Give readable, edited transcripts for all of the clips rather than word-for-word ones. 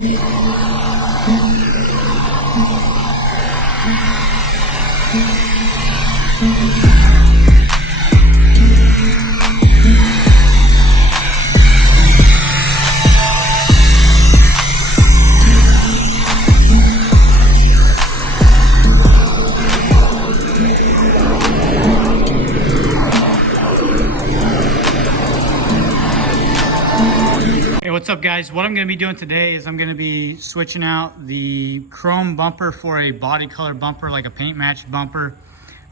Hey, what's up guys? What I'm going to be doing today is I'm going to be switching out the chrome bumper for a body color bumper, like a paint matched bumper.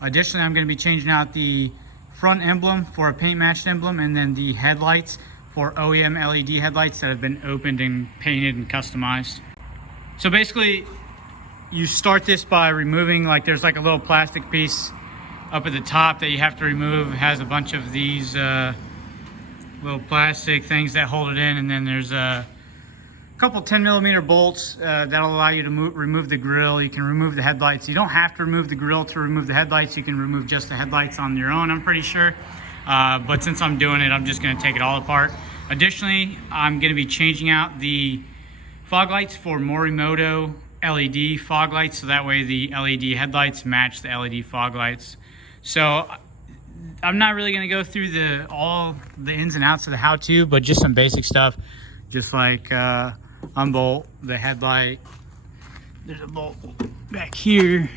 Additionally, I'm going to be changing out the front emblem for a paint matched emblem, and then the headlights for OEM LED headlights that have been opened and painted and customized. So basically, you start this by removing, like there's like a little plastic piece up at the top that you have to remove. It has a bunch of these little plastic things that hold it in, and then there's a couple 10mm bolts that'll allow you to remove the grill. You can remove the headlights. You don't have to remove the grill to remove the headlights. You can remove just the headlights on your own, I'm pretty sure. But since I'm doing it, I'm just going to take it all apart. Additionally, I'm going to be changing out the fog lights for Morimoto LED fog lights, so that way the LED headlights match the LED fog lights. So I'm not really going to go through all the ins and outs of the how-to, but just some basic stuff, just like unbolt the headlight. There's a bolt back here,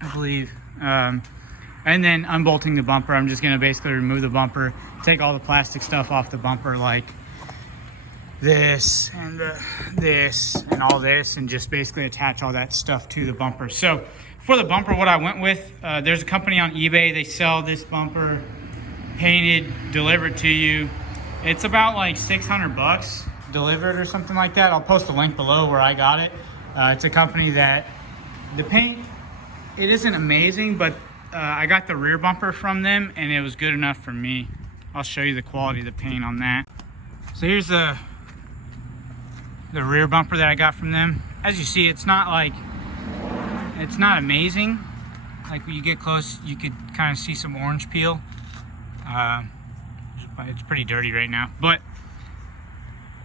I believe, and then unbolting the bumper. I'm just going to basically remove the bumper, take all the plastic stuff off the bumper, like this and this and all this, and just basically attach all that stuff to the bumper. So for the bumper, what I went with, there's a company on eBay. They sell this bumper painted, delivered to you. It's about like 600 bucks delivered or something like that. I'll post a link below where I got it. It's a company that the paint, it isn't amazing, but I got the rear bumper from them and it was good enough for me. I'll show you the quality of the paint on that. So here's the rear bumper that I got from them. As you see, it's not amazing. Like when you get close, you could kind of see some orange peel. It's pretty dirty right now, but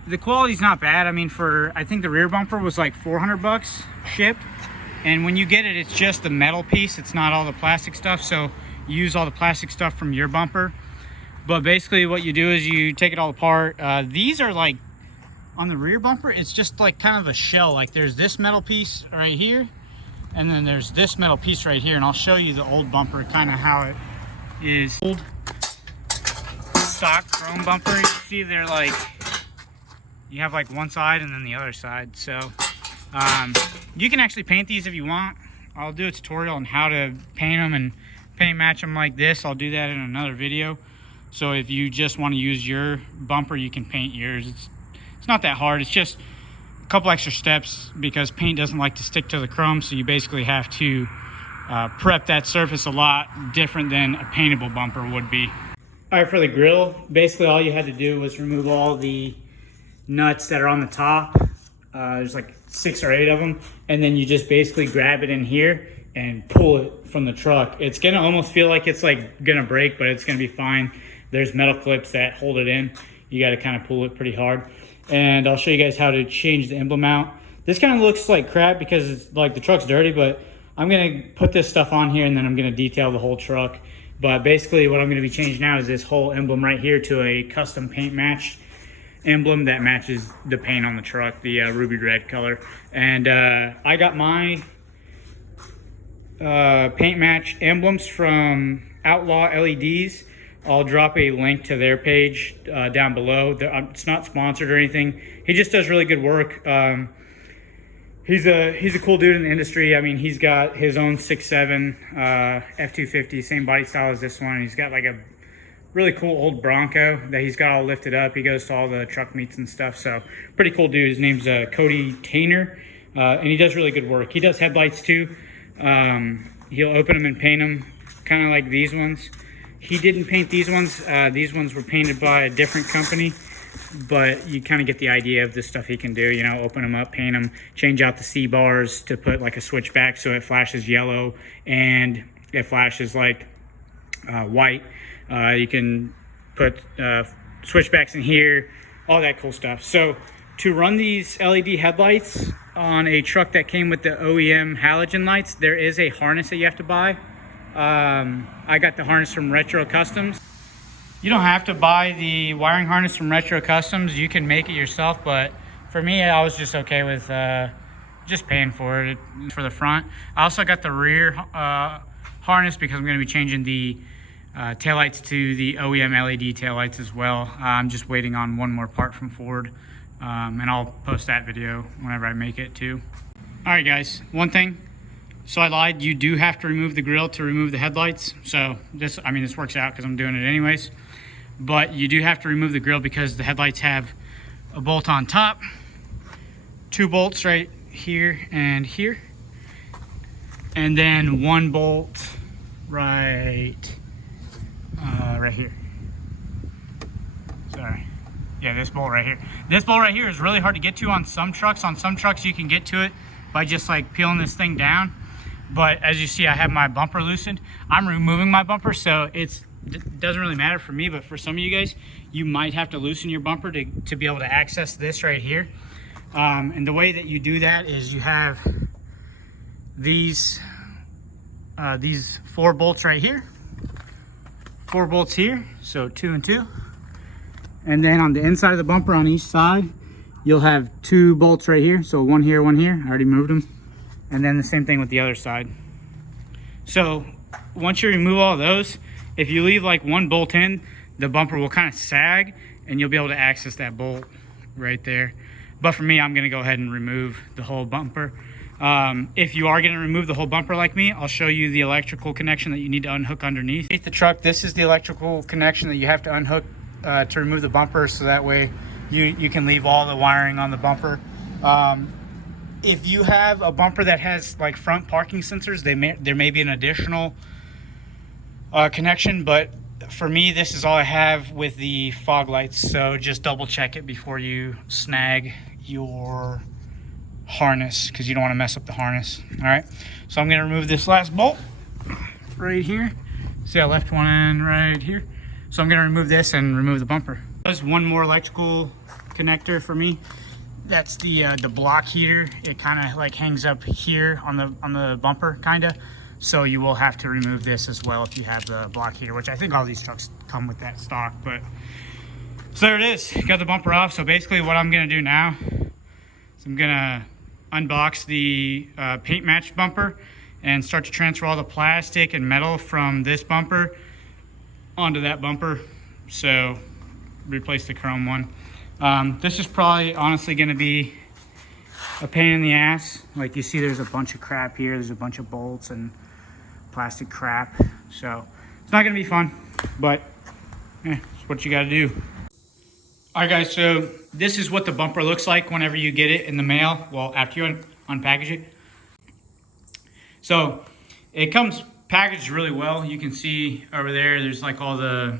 the quality's not bad. I mean, I think the rear bumper was like 400 bucks shipped. And when you get it, it's just the metal piece. It's not all the plastic stuff. So you use all the plastic stuff from your bumper. But basically what you do is you take it all apart. These are like, on the rear bumper, it's just like kind of a shell. Like there's this metal piece right here, and then there's this metal piece right here, and I'll show you the old bumper, kind of how it is. Old stock chrome bumper, you see they're like, you have like one side and then the other side. So you can actually paint these if you want. I'll do a tutorial on how to paint them and paint match them like this. I'll do that in another video. So if you just want to use your bumper, you can paint yours. It's not that hard. It's just a couple extra steps because paint doesn't like to stick to the chrome, so you basically have to prep that surface a lot different than a paintable bumper would be. All right, for the grill, basically all you had to do was remove all the nuts that are on the top. There's like 6 or 8 of them, and then you just basically grab it in here and pull it from the truck. It's gonna almost feel like it's like gonna break, but it's gonna be fine. There's metal clips that hold it in. You got to kind of pull it pretty hard. And I'll show you guys how to change the emblem out. This kind of looks like crap because it's like the truck's dirty, but I'm going to put this stuff on here and then I'm going to detail the whole truck. But basically what I'm going to be changing out is this whole emblem right here to a custom paint matched emblem that matches the paint on the truck, the ruby red color. And I got my paint match emblems from Outlaw LEDs. I'll drop a link to their page down below. It's not sponsored or anything. He just does really good work. He's a cool dude in the industry. I mean, he's got his own 6.7 F250, same body style as this one. He's got like a really cool old Bronco that he's got all lifted up. He goes to all the truck meets and stuff. So pretty cool dude. His name's Cody Tainer, and he does really good work. He does headlights too. He'll open them and paint them, kind of like these ones. He didn't paint these ones. These ones were painted by a different company, but you kind of get the idea of the stuff he can do. You know, open them up, paint them, change out the C-bars to put like a switchback so it flashes yellow and it flashes like white. You can put switchbacks in here, all that cool stuff. So To run these LED headlights on a truck that came with the OEM halogen lights, there is a harness that you have to buy. I got the harness from Retro Customs. You don't have to buy the wiring harness from Retro Customs. You can make it yourself, but for me, I was just okay with just paying for it for the front. I also got the rear harness because I'm going to be changing the taillights to the OEM LED taillights as well. I'm just waiting on one more part from Ford, and I'll post that video whenever I make it too. All right, guys, one thing. So I lied. You do have to remove the grill to remove the headlights. So this works out because I'm doing it anyways. But you do have to remove the grill because the headlights have a bolt on top, 2 bolts right here, and then 1 bolt right here. Sorry. Yeah, this bolt right here. This bolt right here is really hard to get to on some trucks. On some trucks you can get to it by just like peeling this thing down. But as you see, I have my bumper loosened. I'm removing my bumper, so it doesn't really matter for me, but for some of you guys, you might have to loosen your bumper to be able to access this right here. And the way that you do that is you have these 4 bolts right here, 4 bolts here, so 2 and 2. And then on the inside of the bumper on each side, you'll have 2 bolts right here, so 1 here, 1 here. I already moved them. And then the same thing with the other side. So once you remove all of those, if you leave like 1 bolt in, the bumper will kind of sag and you'll be able to access that bolt right there. But for me, I'm gonna go ahead and remove the whole bumper. If you are gonna remove the whole bumper like me, I'll show you the electrical connection that you need to unhook underneath the truck. This is the electrical connection that you have to unhook to remove the bumper, so that way you can leave all the wiring on the bumper. If you have a bumper that has like front parking sensors, there may be an additional connection, but for me, this is all I have with the fog lights, so just double check it before you snag your harness, because you don't want to mess up the harness. All right, so I'm going to remove this last bolt right here. See, I left one in right here, so I'm going to remove this and remove the bumper. There's one more electrical connector for me. That's the block heater. It kind of like hangs up here on the bumper, kind of. So you will have to remove this as well if you have the block heater, which I think all these trucks come with that stock. But so there it is. Got the bumper off. So basically, what I'm gonna do now is I'm gonna unbox the paint match bumper and start to transfer all the plastic and metal from this bumper onto that bumper. So replace the chrome one. This is probably honestly going to be a pain in the ass. Like you see, there's a bunch of crap here. There's a bunch of bolts and plastic crap. So it's not going to be fun, but it's what you got to do. All right, guys. So this is what the bumper looks like whenever you get it in the mail. Well, after you unpackage it. So it comes packaged really well. You can see over there, there's like all the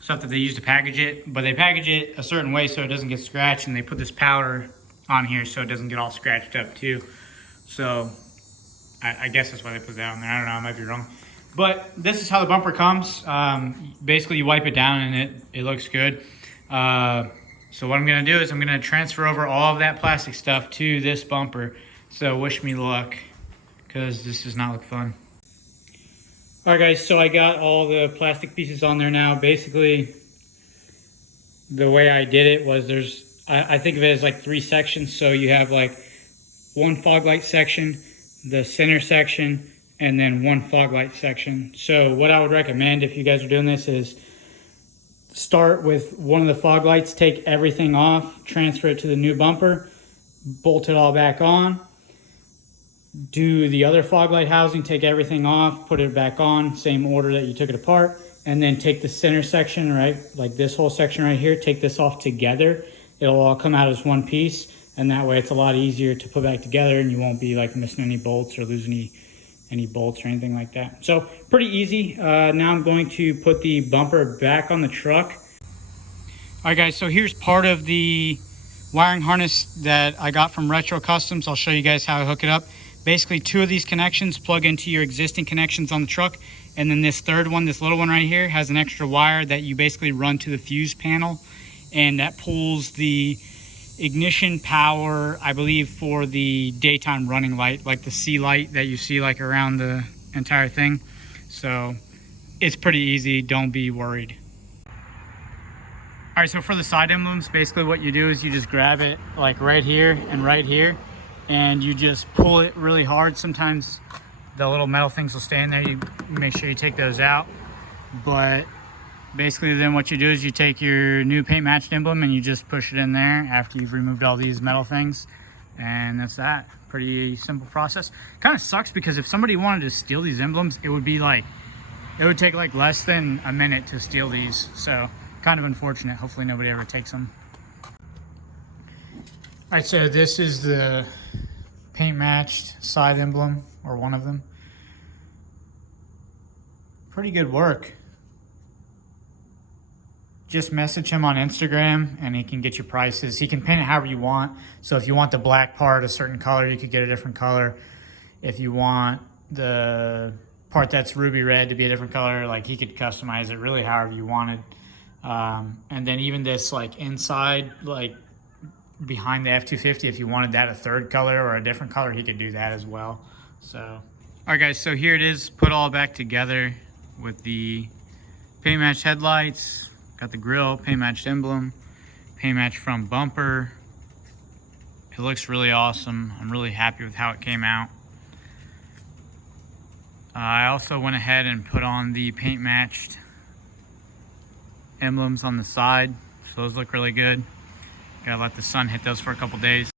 stuff that they use to package it, but they package it a certain way so it doesn't get scratched, and they put this powder on here so it doesn't get all scratched up too. So I guess that's why they put that on there. I don't know, I might be wrong. But this is how the bumper comes. Basically you wipe it down and it looks good. So what I'm gonna do is I'm gonna transfer over all of that plastic stuff to this bumper. So wish me luck, because this does not look fun. All right, guys, so I got all the plastic pieces on there now. Basically, the way I did it was I think of it as like 3 sections. So you have like 1 fog light section, the center section, and then 1 fog light section. So what I would recommend if you guys are doing this is start with one of the fog lights, take everything off, transfer it to the new bumper, bolt it all back on. Do the other fog light housing, take everything off, put it back on, same order that you took it apart, and then take the center section, right, like this whole section right here, take this off together. It'll all come out as one piece, and that way it's a lot easier to put back together, and you won't be like missing any bolts or losing any bolts or anything like that. So pretty easy. Now I'm going to put the bumper back on the truck. All right, guys, so here's part of the wiring harness that I got from Retro Customs. I'll show you guys how I hook it up. Basically 2 of these connections plug into your existing connections on the truck, and then this third one, this little one right here, has an extra wire that you basically run to the fuse panel, and that pulls the ignition power, I believe, for the daytime running light, like the C light that you see like around the entire thing. So it's pretty easy, don't be worried. All right, so for the side emblems, basically what you do is you just grab it like right here, and you just pull it really hard. Sometimes the little metal things will stay in there. You make sure you take those out. But basically then what you do is you take your new paint matched emblem and you just push it in there after you've removed all these metal things. And that's that. Pretty simple process. Kind of sucks because if somebody wanted to steal these emblems, it would take like less than a minute to steal these. So kind of unfortunate. Hopefully nobody ever takes them. All right, so this is the paint matched side emblem, or one of them. Pretty good work. Just message him on Instagram and he can get you prices. He can paint it however you want. So if you want the black part a certain color, you could get a different color. If you want the part that's ruby red to be a different color, like he could customize it really however you wanted. And then even this like inside, like behind the F-250, if you wanted that a third color or a different color, he could do that as well. So, all right guys, so here it is put all back together with the paint matched headlights, got the grille, paint matched emblem, paint matched front bumper. It looks really awesome. I'm really happy with how it came out. I also went ahead and put on the paint matched emblems on the side, so those look really good. Gotta let the sun hit those for a couple days.